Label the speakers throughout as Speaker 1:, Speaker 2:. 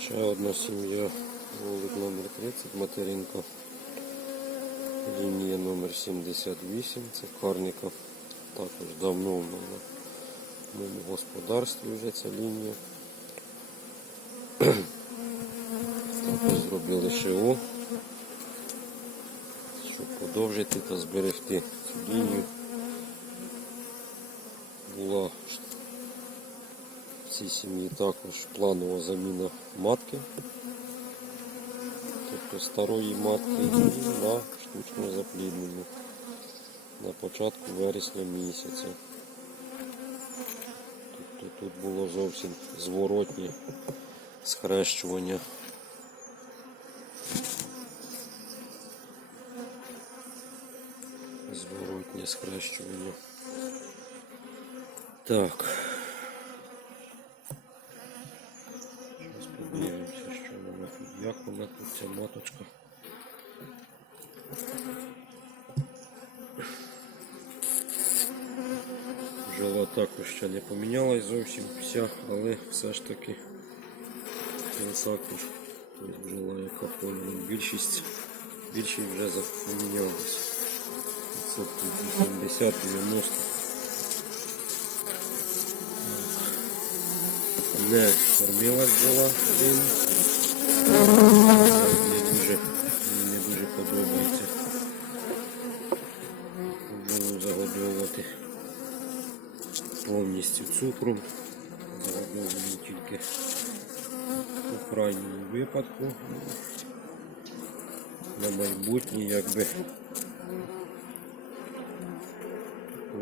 Speaker 1: Ще одна сім'я, вулик номер 30, материнка. Лінія номер 78, це Карніка. Також давно в моєму господарстві вже ця лінія. Також зробили ШО, щоб подовжити та зберегти цю лінію. Була в цій сім'ї також планова заміна матки. Тобто старої матки і на штучну запліднену на початку вересня місяця. Тобто тут було зовсім зворотнє схрещування. Зворотнє схрещування. Так. Як вона тут ця маточка. Жила також ще не помінялась зовсім вся, але все ж таки також бджола, яка польна. Більшість, більшість вже помінялась. Це 80 90 не кормилась була він. Не дуже, не дуже подобається бджолу загодовувати повністю цукром. Загодовую тільки у крайньому випадку. На майбутнє якби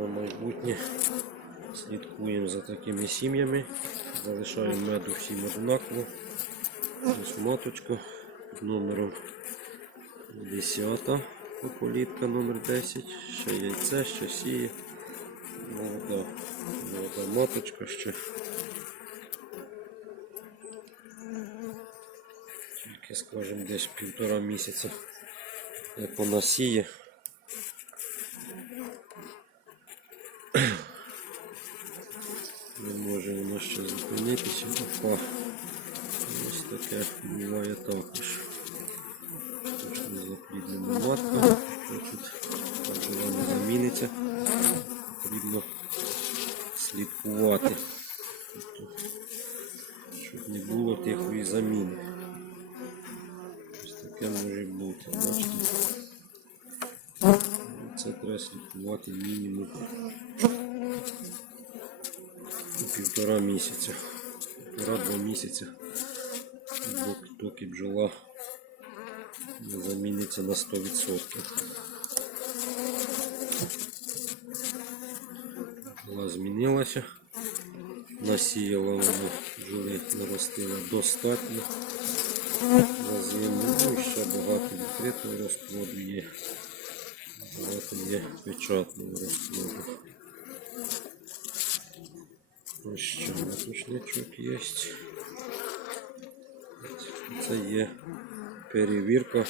Speaker 1: на майбутнє слідкуємо за такими сім'ями. Залишаємо меду всім однаково. Ось маточка з номером 10. Ополітка номер 10. Ще яйце, ще сіє. Молода, молода маточка ще. Тільки, скажімо, десь півтора місяця, як вона сіє. Не може воно ще зупинитися. Опа. Ось таке буває також. Запліднена матка. Тут вона заміниться. Потрібно слідкувати. Щоб не було тихої заміни. Ось таке може бути. Бачите? Це треба слідкувати мінімум півтора місяця. Півтора-два місяця. Доки, доки бджола не заміниться на 100%. Бджола змінилася. Насіяла вона бджоли наростила достатньо. На зиму ну, і ще багато відкритого розплоду є. Багато є печатного розплоду. Ось ще маточничок є. Це є перевірка